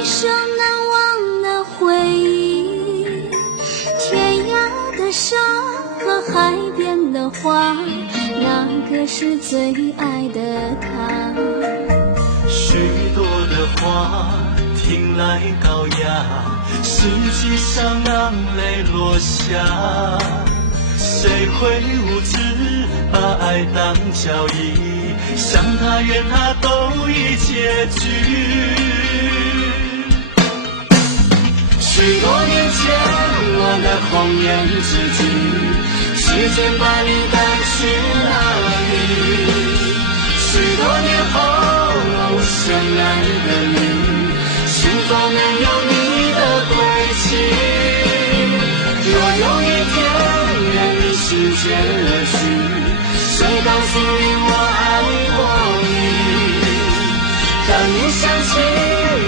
一生难忘的回忆。天涯的沙和海边的花，哪个是最爱的他？许多的话听来高雅，实际上让泪落下。谁会无知把爱当交易，想他愿他都已结局。许多年前我的红颜知己，时间把你带去哪里？许多年后深爱的你，是否能有你的归期？若有一天愿你心结了局，谁告诉你我爱过你？当你想起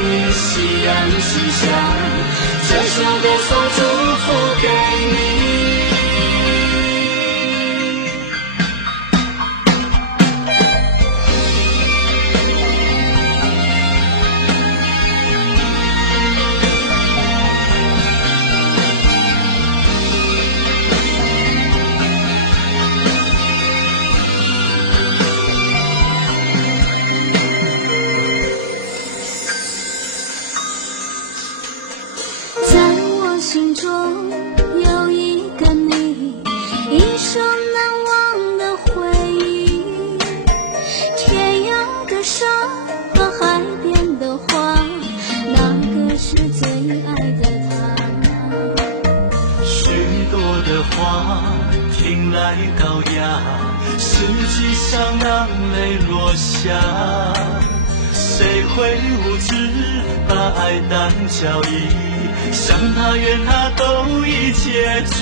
你夕阳西下，这首歌送祝福给你。心中有一个你，一生难忘的回忆。天涯的沙和海边的花，哪个是最爱的他？许多的话听来高雅，实际上让泪落下。谁会无知把爱当交易，想他愿他都已结局。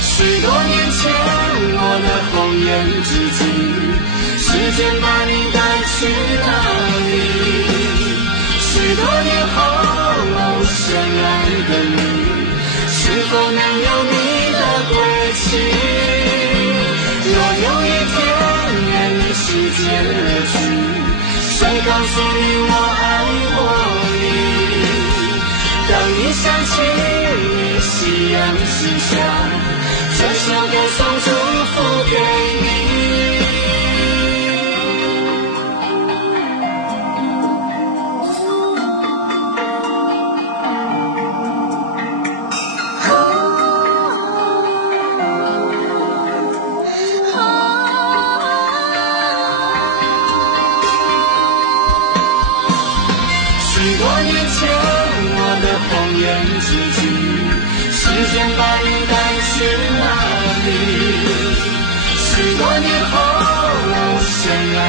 许多年前我的红颜知己，时间把你带去哪里？许多年后深爱的你，是否能有你的归期？若有一天愿你世界了局，谁告诉你我爱过你？当你想起你夕阳西下，这首歌送祝福给你。许多年前我的红颜知己，时间把你带去哪里？许多年后深爱